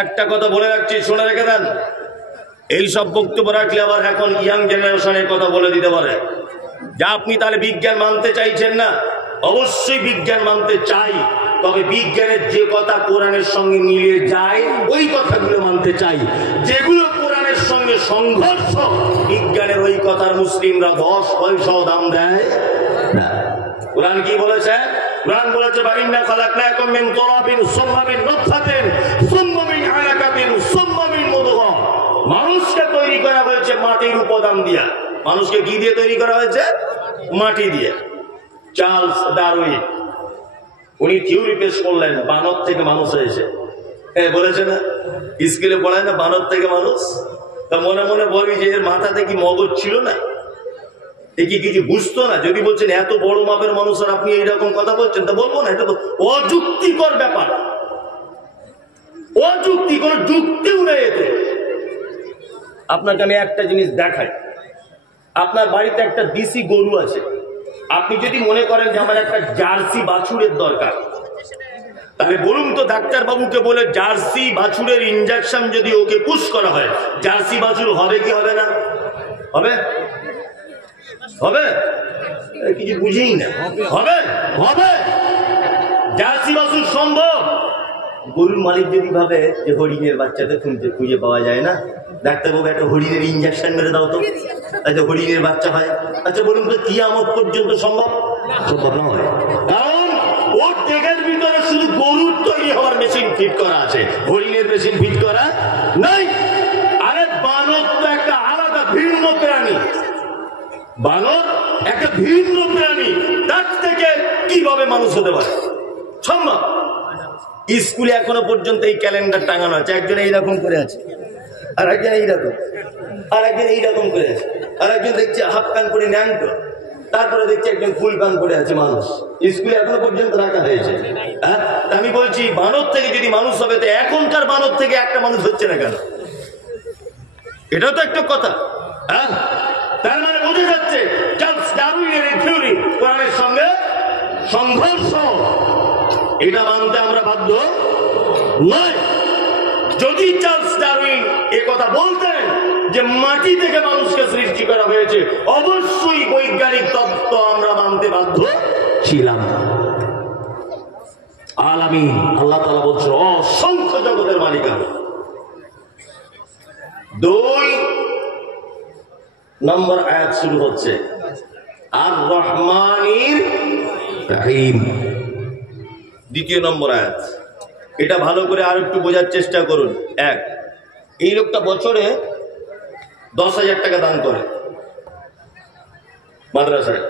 একটা কথা বলে রাখছি, শুনে রেখে দেন। এই সব বক্তব্য রাখলে আবার এখন ইয়াং জেনারেশনের কথা বলে দিতে পারে যে আপনি তাহলে বিজ্ঞান মানতে চাইছেন না। অবশ্যই বিজ্ঞান মানতে চাই, তবে বিজ্ঞানের যে কথা কোরআনের সঙ্গে মিলে যায় ওই কথাগুলো মানতে চাই। যেগুলো কোরআনের সঙ্গে সংঘর্ষ, বিজ্ঞানের ওই কথার মুসলিমরা 10 পয়সাও দাম দেয় না। কোরআন কি বলেছে? কোরআন বলেছে বাইন্না খালাকনাকুম মিন তুরাবিন সুম্মা মিন নুতফাতিন সুম্মা মিন আলাকাতিন সুম্মা মিন মুদগা। মানুষকে তৈরি করা হয়েছে মাটির উপাদান দিয়ে। মানুষকে কি দিয়ে তৈরি করা হয়েছে? মাটি দিয়ে। চার্লস ডারউইন উনি থিওরি পেশ করলেন বানর থেকে মানুষ হয়েছে। বলেছে না, স্কুলে পড়ায় না বানর থেকে মানুষ। তা মনে মনে বলি যে এর মাথাতে কি মগজ ছিল না? এ কি কিছু বুঝতো না? যদি বলছেন এত বড় মাপের মানুষ আর আপনি এইরকম কথা বলছেন, তা বলবো না এটা তো অযুক্তিকর ব্যাপার। অযুক্তি, কোন যুক্তিও নেই এতে। আপনাকে আমি একটা জিনিস দেখাই। আপনার বাড়িতে একটা দেশি গরু আছে, আপনি যদি মনে করেন যে আমার একটা জার্সি বাছুরের দরকার, তাহলে বলুন তো ডাক্তার বাবুকে বলে জার্সি বাছুরের ইনজেকশন যদি ওকে পুশ করা হয়, জার্সি বাছুর হবে কি হবে না? হবে? হবে? কিছু বুঝেই না। হবে? হবে। জার্সি বাছুর সম্ভব। গরুর মালিক যদি ভাবে যে হরিণের বাচ্চাকে খুঁজে পাওয়া যায় না, ডাক্তারবাবু একটা হরিণের ইনজেকশন মেরে দাও তো, আচ্ছা হরিণের বাচ্চা হয়। আচ্ছা বলুন তো কিয়ামত পর্যন্ত সম্ভব? সম্ভব না হয়। কারণ ওর টেকের ভিতরে শুধু গরুর তৈরি হওয়ার মেশিন ফিট করা আছে, হরিণের মেশিন ফিট করা নাই। আরে বানর তো একটা আলাদা ভিন্ন প্রাণী। বানর একটা ভিন্ন প্রাণী, তার থেকে কিভাবে মানুষ হতে পারে? সম্ভব। স্কুলে এখনো পর্যন্ত এই ক্যালেন্ডার টাঙানো আছে। একজন এইরকম করে আছে, আর একজন এইরকম, আর একজন এইরকম করে আছে, আর একজন দেখছে হাফ প্যান্ট পরে ন্যাংটো, তারপরে দেখছি একজন ফুল প্যান্ট পরে আছে মানুষ। স্কুলে এখনো পর্যন্ত রাখা হয়েছে। হ্যাঁ, আমি বলছি বানর থেকে যদি মানুষ হবে, তো এখনকার বানর থেকে একটা মানুষ হচ্ছে না কেন? এটাও তো একটা কথা। হ্যাঁ, তার মানে বোঝা যাচ্ছে চার্লস ডারউইনের এই থিওরি কোরআনের সঙ্গে সংঘর্ষ। এটা মানতে আমরা বাধ্য নয়। যদি চার্লস ডারউইন এ কথা বলতেন যে মাটি থেকে মানুষকে সৃষ্টি করা হয়েছে, অবশ্যই বৈজ্ঞানিক তত্ত্ব আমরা মানতে বাধ্য ছিলাম। আলামিন আল্লাহ তাআলা বলছে অসংখ্য জগতের মালিক আমি। 2 নম্বর আয়াত শুরু হচ্ছে আর রহমানির রহিম। 2 নম্বর আয়াত। এটা ভালো করে আর একটু বোঝার চেষ্টা করুন। এই লোকটা বছরে 10,000 টাকা দান করে মাদ্রাসায়।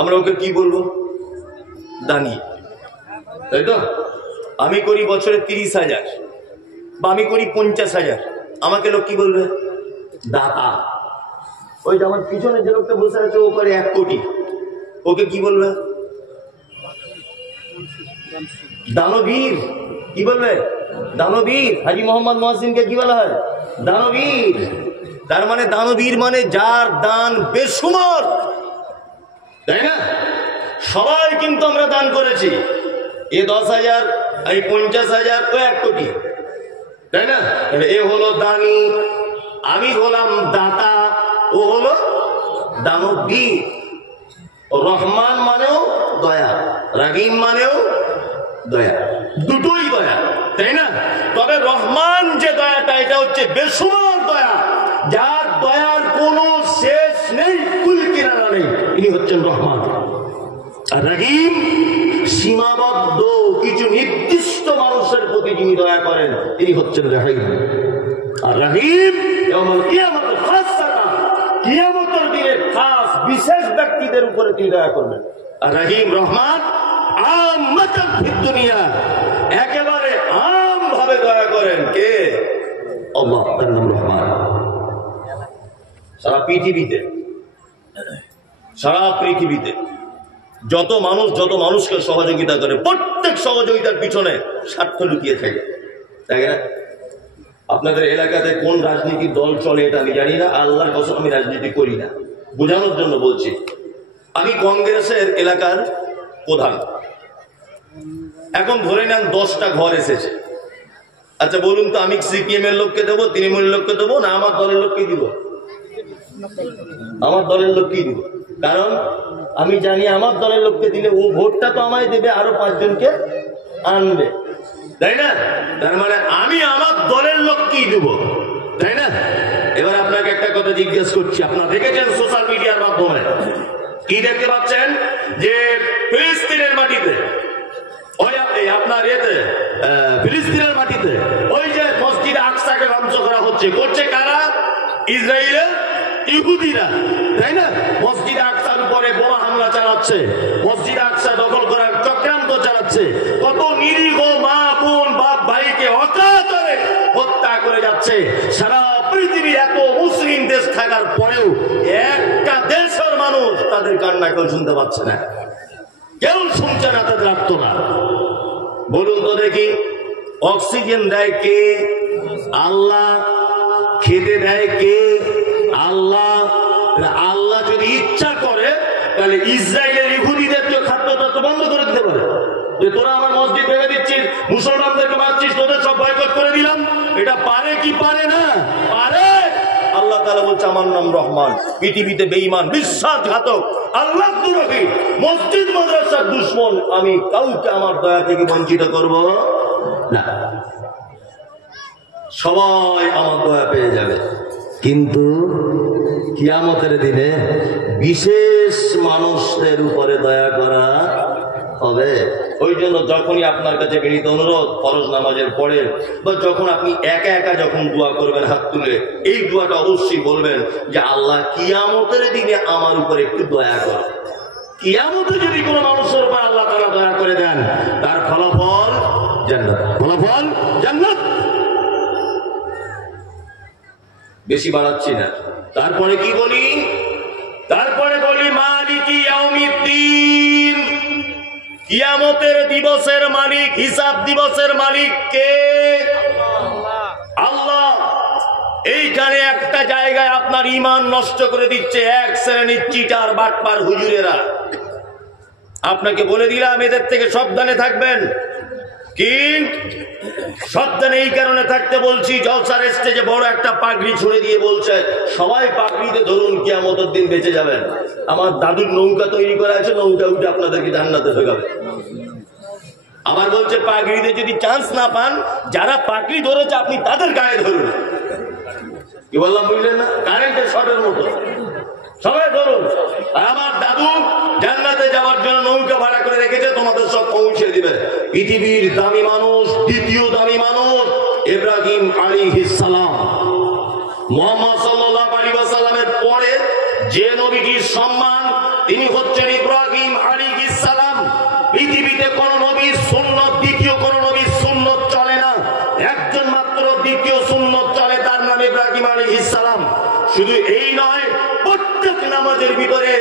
আমরা ওকে কি বলবো? দানি, তাই তো? আমি করি বছরে 30,000 বা আমি করি 50,000, আমাকে লোক কি বলবে? দাতা। ওই যে আমার পিছনে যে লোকটা বসে আছে ও করে 1 কোটি, ওকে কি বলবে? দানবীর। কি বলবে? দানবীর। হাজী মোহাম্মদ মহসিনকে কি বলা হয়? দানবীর। তার মানে দানবীর মানে যার দান বেসুমার, তাই না? সবাই কিন্তু আমরা দান করেছি। এ 10,000, এই 50,000, ও 1 কোটি, তাই না? এ হলো দানি, আমি হলাম দাতা, ও হলো দানবীর। রহমান মানেও দয়া, রহিম মানেও দয়া, দুটোই দয়া, তাই না? তবে রহমান যে দয়াটা, এটা হচ্ছে বেসুমার দয়া, যার দয়ার কোনো শেষ নেই, কুল কিনারা নেই, ইনি হচ্ছেন রহমান। আর রহিম সীমাবদ্ধ কিছু নির্দিষ্ট মানুষের প্রতি যিনি দয়া করেন, তিনি হচ্ছেন রহিম। আর রহিম কিয়ামতের দিনে খাস বিশেষ ব্যক্তিদের উপরে তিনি দয়া করবেন। আর রহিম রহমান আম্মাতান ফিদ দুনিয়া, একেবারে আম ভাবে দয়া করেন। কে? আল্লাহ, তার নাম রহমান। সারা পৃথিবীতে যত মানুষকে সহযোগিতা করে, প্রত্যেক সহযোগিতার পিছনে স্বার্থ লুকিয়ে থাকে, তাই না? আপনাদের এলাকাতে কোন রাজনীতির দল চলে এটা আমি জানি না, আল্লাহর কসম আমি রাজনীতি করি না, বোঝানোর জন্য বলছি। আমি কংগ্রেসের এলাকার প্রধান। এখন ধরে নেন 10টা ঘর এসেছে, আচ্ছা বলুন তো, আমি সিপিএম এর লোককে দেবো, তৃণমূলের লোককে দেবো, না আমার দলের লোককে দিব? আমার দলের লোককেই দিব। কারণ আমি জানি আমার দলের লোককে দিলে ও ভোটটা তো আমায় দেবে, আরো 5 জনকে আনবে, তাই না? তার মানে আমি আমার দলের লোককেই দেব, তাই না? এবার আপনাকে একটা কথা জিজ্ঞেস করছি, আপনারা দেখেছেন সোশ্যাল মিডিয়ার মাধ্যমে কি দেখতে পাচ্ছেন যে ফিলিস্তিনের মাটিতে, ওই আপনার এতে ফিলিস্তিনের মাটিতে ওই যে মসজিদ আকসাকে ধ্বংস করা হচ্ছে, করছে কারা? ইসরায়েলের ইহুদিরা, তাই না? মসজিদ আকসার উপরে বোমা হামলা চালাচ্ছে, মসজিদ আকসা দখল করার চক্রান্ত চালাচ্ছে, কত নিরীহ মা বোন বাপ ভাইকে অকাতরে হত্যা করে যাচ্ছে। সারা পৃথিবীর এত মুসলিম দেশ থাকার পরেও একটা দেশের মানুষ তাদের কান্না কেউ শুনতে পাচ্ছে না, কেউ শুনছে না, তাদের আত্মনাদ। বলুন তো দেখি, অক্সিজেন দেয় কে? আল্লাহ। খেতে দেয় কে? আল্লাহ। আল্লাহ যদি ইচ্ছা করে তাহলে ইসরায়েলের ইহুদিদের খাদ্যটা তো বন্ধ করে দিতে পারে, যে তোরা আমার মসজিদ ভেঙে দিচ্ছিস, মুসলমানদেরকে মারছিস, তোদের সব বয়কট করে দিলাম। এটা পারে কি পারে না? পারে। আল্লাহ তাআলা বলছে আমার নাম রহমান। পৃথিবীতে বেঈমান, বিশ্বাসঘাতক, আল্লাহ দ্রোহী, মসজিদ মাদ্রাসার দুশমন আমি কাউকে আমার দয়া থেকে বঞ্চিত করব না, সবাই আমার দয়া পেয়ে যাবে। কিন্তু কিয়ামতের দিনে বিশেষ মানুষদের উপরে দয়া করা হবে। ওই জন্য যখনই আপনার কাছে বিনীত অনুরোধ, ফরজ নামাজের পরে বা যখন আপনি একা একা যখন দোয়া করবেন হাত তুলে, এই দোয়াটা অবশ্যই বলবেন যে আল্লাহ কিয়ামতের দিনে আমার উপরে একটু দয়া করে। কিয়ামতে যদি কোনো মানুষের উপর আল্লাহ তাআলা দয়া করে দেন, তার ফলাফল জান্নাত, ফলাফল জান্নাত। বেশি বাড়াচ্ছি না। তারপরে কি বলি? তারপরে বলি মালিকি ইয়াউমিদ্দিন, কিয়ামতের দিবসের মালিক, হিসাব দিবসের মালিক কে? আল্লাহ। এইখানে একটা জায়গায় আপনার ঈমান নষ্ট করে দিচ্ছে এক শ্রেণীর চিটার বাটপার হুজুরেরা। আপনাকে বলে দিলাম এদের থেকে সাবধানে থাকবেন। কি সাবধানে এই কারণে থাকতে বলছি, জলসার স্টেজে বড় একটা পাগড়ি ছুড়ে দিয়ে বলছে সবাই পাগড়িতে ধরুন, কিয়ামতের দিন বেঁচে যাবেন। আমার দাদুর নৌকা তৈরি করা আছে, নৌকা উঠে আপনাদেরকে জান্নাতে ঢোকাবে। আবার বলছে পাগড়িতে যদি চান্স না পান, যারা পাগড়ি ধরেছে আপনি তাদের গায়ে ধরুন। কি বললাম বুঝলেন না? কারেন্টের শর্টের মতো সবাই ধরুন। আমার দাদু জান্নাতে যাওয়ার জন্য নৌকা ভাড়া করে রেখেছে, তোমাদের সব পৌঁছে দিবে। পৃথিবীর দামি মানুষ, দ্বিতীয় দামি মানুষ ইব্রাহিম আলাইহিস সালাম। মুহাম্মদ সাল্লাল্লাহু আলাইহি ওয়াসাল্লামের পরে যে নবীটির সম্মান, তিনি হচ্ছেন ইব্রাহিম আলাইহিস সালাম। পৃথিবীতে কোন নবীর সুন্নাত দ্বিতীয় কোন নবীর সুন্নাত চলে না, একজন মাত্র দ্বিতীয় সুন্নাত চলে, তার নাম ইব্রাহিম আলাইহিস সালাম। শুধু এই নয়, প্রত্যেক নামাজের ভিতরে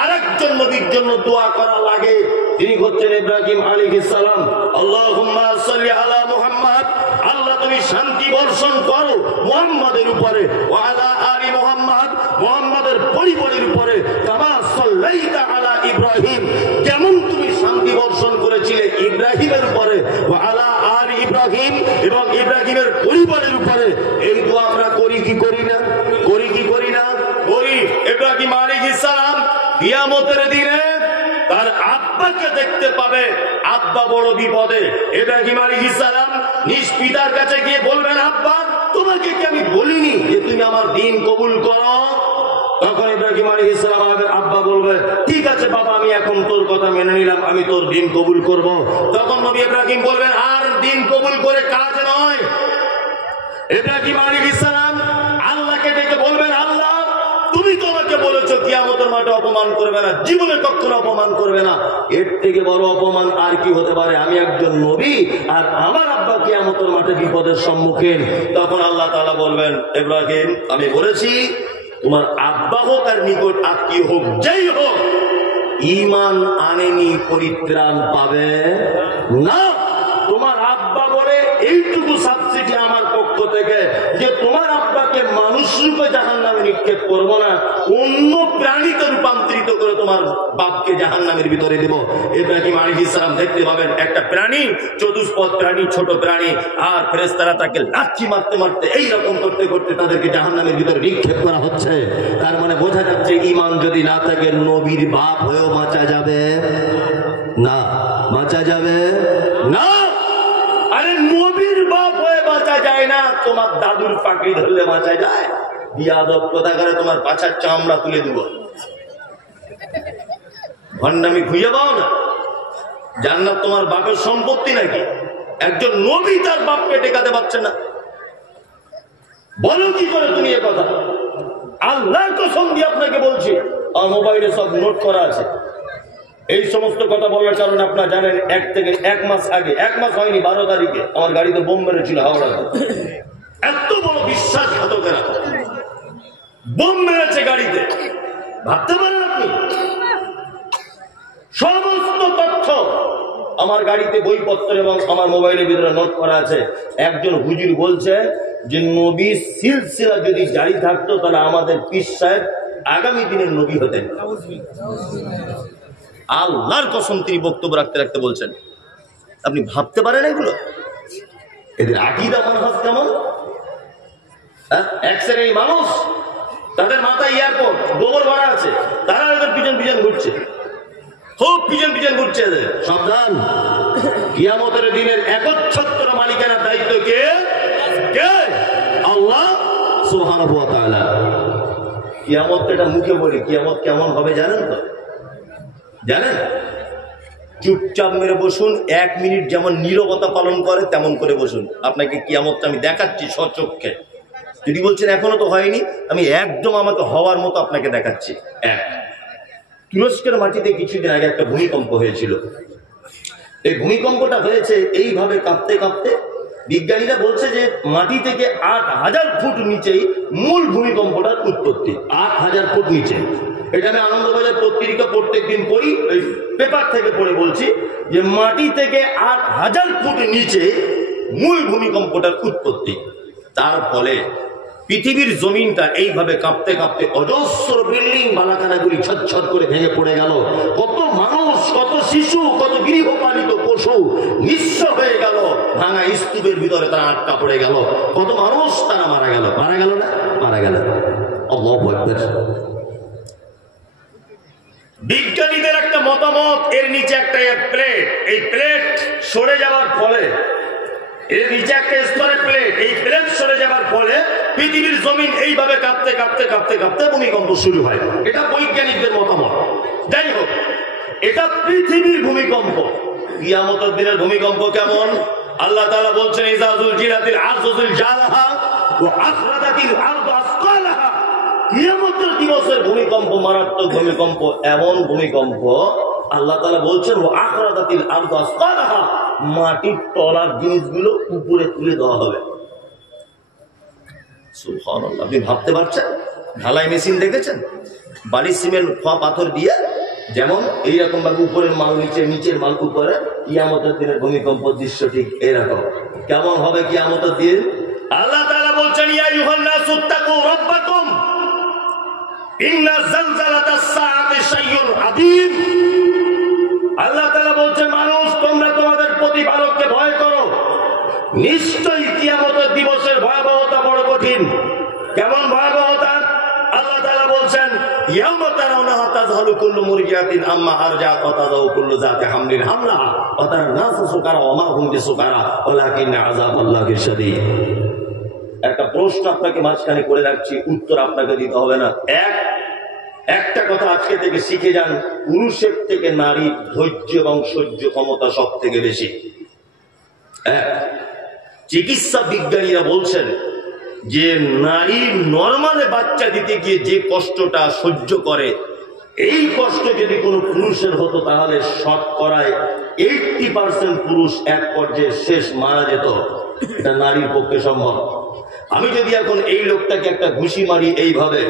আরেকজন নবীর জন্য দোয়া করা লাগে, তিনি হচ্ছেন ইব্রাহিম আলাইহিস সালাম। আল্লাহুম্মা সাল্লি আলা মুহাম্মদ, আল্লাহ তুমি শান্তি বর্ষণ করো মুহাম্মাদের উপরে, ওয়া আলা আলি মুহাম্মদ, মুহাম্মাদের পরিবারের উপরে, কামা সাল্লাইতা আলা ইব্রাহিম, যেমন তুমি শান্তি বর্ষণ করেছিলে ইব্রাহিমের উপরে, ওয়া আলা আলি ইব্রাহিম, এবং ইব্রাহিমের পরিবারের উপরে। এই দোয়া আমরা করি কি করি না? করি কি করি না? করি। ইব্রাহিম আলাইহিস সালাম কিয়ামতের দিনে তার আব্বাকে দেখতে পাবে, আব্বা বড় বিপদে। ইব্রাহিম আলাইহিস সালাম নিজ পিতার কাছে গিয়ে বলবেন, আব্বা তোমাকে কি আমি বলিনি যে তুমি আমার দ্বীন কবুল করো? তখন ইব্রাহিম আলাইহিস সালামের আব্বা বলবে, ঠিক আছে বাবা, আমি এখন তোর কথা মেনে নিলাম, আমি তোর দ্বীন কবুল করব। তখন নবী ইব্রাহিম বলবেন, আর দ্বীন কবুল করে কাজ নয়। ইব্রাহিম আলাইহিস সালাম আল্লাহকে ডেকে বলবেন, আল্লাহ তুমি তোমাকে বলেছো কিয়ামতের মাঠে অপমান করবে না, জীবনে কখনো অপমান করবে না, এর থেকে বড় অপমান আর কি হতে পারে? আমি একজন নবী আর আমার আব্বা কিয়ামতের মাঠে বিপদের সম্মুখীন। তখন আল্লাহ তাআলা বলবেন, ইব্রাহিম আমি বলেছি তোমার আব্বা হোক আর নিকট আত্মীয় হোক, যেই হোক, ঈমান আনেনি পরিত্রাণ পাবে না। তোমার আব্বা আব্বা বলে এইটুকু সাবসিডি আমার পক্ষ থেকে যে তোমার আব্বাকে মানুষ রূপে জাহান্নামে নিক্ষেপ করবো না, অন্য প্রাণীতে রূপান্তরিত করে তোমার বাপকে জাহান্নামের ভিতরে দেব। ইব্রাহিম আলাইহিস সালাম দেখতে পাবেন একটা প্রাণী, চতুষ্পদ প্রাণী, ছোট প্রাণী, আর ফেরেশতারা তাকে লাঠি মারতে মারতে এইরকম করতে করতে তাদেরকে জাহান্নামের ভিতরে নিক্ষেপ করা হচ্ছে। তার মানে বোঝা যাচ্ছে ঈমান যদি না থাকে নবীর বাপ হয়েও বাঁচা যাবে না, বাঁচা যাবে না। আরে নবীর বাপ হয়ে বাঁচা যায় না, তোমার দাদুর পাকড়ি ধরলে বাঁচা যায়? বিয়াদব কোথাকারে তোমার পাছার চামড়া তুলে দিব। ভণ্ডামি খুঁজে পাও না? জান্নাত তোমার বাপের সম্পত্তি নাকি? একজন নবী তার বাপকে টেকাতে পারছে না, বলো কি করে তুমি এ কথা? আল্লাহর কসম দিয়ে আপনাকে বলছি, আমার মোবাইলে সব নোট করা আছে। এই সমস্ত কথা বলার কারণে আপনারা জানেন, এক মাস আগে, 1 মাস হয়নি, 12 তারিখে আমার গাড়িতে বোম মেরেছিল হাওড়াতে। এত বড় বিশ্বাসঘাতকেরা বোম মেরেছে গাড়িতে, ভাবতে পারেন আপনি? সমস্ত তথ্য আমার গাড়িতে, বইপত্র এবং আমার মোবাইলের ভিতরে নোট করা আছে। একজন হুজুর বলছে যে নবীর সিলসিলা যদি জারি থাকতো তাহলে আমাদের পীর সাহেব আগামী দিনের নবী হতেন। আল্লাহর কসম তিনি বক্তব্য রাখতে রাখতে বলছেন। আপনি ভাবতে পারেন এগুলো? এদের আকীদা মানহাজ কেমন? এক শ্রেণীর মানুষ, তাদের মাথায় এয়ারপোর্ট গোবর ভরা আছে, তারা এদের পিছন পিছন ঘুরছে, খুব পিছন পিছন ঘুরছে। এদের সাবধান, কিয়ামতের দিনের একচ্ছত্র মালিকানার দায়িত্ব কে? কে? আল্লাহ সুবহানাহু ওয়া তাআলা। কিয়ামত এটা মুখে বলি, কিয়ামত কেমন হবে জানেন তো? জানেন? চুপচাপ মেরে বসুন, 1 মিনিট যেমন নীরবতা পালন করে তেমন করে বসুন। আপনাকে কিয়ামতটা আমি দেখাচ্ছি স্বচক্ষে। যদি বলছেন এখনো তো হয়নি, আমি একদম আমাকে হওয়ার মতো আপনাকে দেখাচ্ছি। তুরস্কের মাটিতে কিছুদিন আগে একটা ভূমিকম্প হয়েছিল। এই ভূমিকম্পটা হয়েছে এইভাবে কাঁপতে কাঁপতে, বিজ্ঞানীরা বলছে যে মাটি থেকে 8000 ফুট নিচেই মূল ভূমিকম্পটার উৎপত্তি। 8000 ফুট নিচে। এটা আমি আনন্দবাজার পত্রিকা প্রত্যেকদিন পড়ি, ওই পেপার থেকে পড়ে বলছি যে মাটি থেকে 8000 ফুট নিচে মূল ভূমিকম্পটার উৎপত্তি। তার ফলে পৃথিবীর জমিনটা এইভাবে কাঁপতে কাঁপতে অজস্র বিল্ডিং বালাখানাগুলি ছটছট করে ভেঙে পড়ে গেল। কত মানুষ, কত শিশু, কত গৃহপালিত পশু নিঃস্ব হয়ে গেল। ভাঙা স্তূপের ভিতরে তারা আটকা পড়ে গেল। কত মানুষ তারা মারা গেল। মারা গেল না? মারা গেল। আল্লাহু আকবার। বিজ্ঞানীদের একটা মতামত, এর নিচে একটা প্লেট, এই প্লেট সরে যাওয়ার ফলে, এর নিচে একটা স্তরের প্লেট, এই প্লেট সরে যাওয়ার ফলে পৃথিবীর জমিন এইভাবে কাঁপতে কাঁপতে কাঁপতে কাঁপতে ভূমিকম্প শুরু হয়। এটা বৈজ্ঞানিকদের মতামত। যাই হোক, এটা পৃথিবীর ভূমিকম্প। কিয়ামতের দিনের ভূমিকম্প কেমন? আল্লাহ তাআলা বলছেন, ইযা যুলজিলাতিল আরদু জিলজালাহা ওয়া আখরাজাতিল আরদু আসকালাহা। কিয়ামতের দিবসের ভূমিকম্প মারাত্মক ভূমিকম্প, এমন ভূমিকম্প আল্লাহ তাআলা বলছেন ওয়া আখরাজাতিল আরদু আসকালাহা, মাটির তলার জিনিসগুলো উপরে তুলে দেওয়া হবে। সুবহানাল্লাহ। আপনি ভাবতে পারছেন? ঢালাই মেশিন দেখেছেন? বালি সিমেন্ট খোয়া পাথর দিয়ে যেমন এইরকম ভাবে উপরের মাল নিচে, নিচের মাল উপরে। কিয়ামতের দিনের ভূমিকম্প দৃশ্য ঠিক এরকম। কেমন হবে কিয়ামতের দিন? আল্লাহ তাআলা বলছেন, ইয়া আইয়ুহান নাসু তাকু রাব্বাকুম ইন্না যালজালাতাস সাআতি শাইউন আযীম। আল্লাহ তাআলা বলছেন, মানুষ তোমরা তোমাদের প্রতিপালককে ভয় করো, নিশ্চয়ই কিয়ামতের দিবসের ভয়াবহতা বড় কঠিন। কেমন ভয়াবহতা? আল্লাহ তাআলা বলছেন, ইয়াওমা তারাউনাহা তাযহালু কুল্লু মুরজিআতিন আম্মা আরজাআত ওয়া তাযাউ কুল্লু যাতি হামলিন হামলাহা ওয়া তারান নাসা সুকারা ওয়া মা হুম বিসুকারা ওয়ালাকিন্না আযাবাল্লাহি শাদীদ। একটা প্রশ্ন আপনাকে মাঝখানে করে রাখছি, উত্তর আপনাকে দিতে হবে না। একটা কথা আজকে থেকে শিখে যান, পুরুষের থেকে নারীর ধৈর্য এবং সহ্য ক্ষমতা সব থেকে বেশি। চিকিৎসা বিজ্ঞানীরা বলছেন যে নারী নরমালে বাচ্চা দিতে গিয়ে যে কষ্টটা সহ্য করে, এই কষ্ট যদি কোনো পুরুষের হতো তাহলে শতকরায় 80% পুরুষ এক পর্যায়ে শেষ মারা যেত। এটা নারীর পক্ষে সম্ভব। আমি যদি এখন এই লোকটাকে একটা ঘুষি মারি এইভাবে,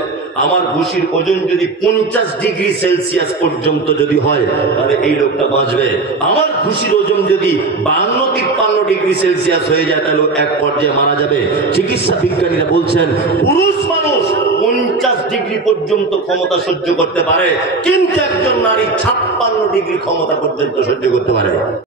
আমার ঘুষির ওজন যদি 50 ডিগ্রি সেলসিয়াস পর্যন্ত যদি হয়, তাহলে এই লোকটা বাঁচবে। আমার ঘুষির ওজন যদি 52-53 ডিগ্রি সেলসিয়াস হয়ে যায়, তাহলে এক পর্যায়ে মারা যাবে। চিকিৎসা বিজ্ঞানীরা বলছেন পুরুষ মানুষ 50 ডিগ্রি পর্যন্ত ক্ষমতা সহ্য করতে পারে, কিন্তু একজন নারী 56 ডিগ্রি ক্ষমতা পর্যন্ত সহ্য করতে পারে।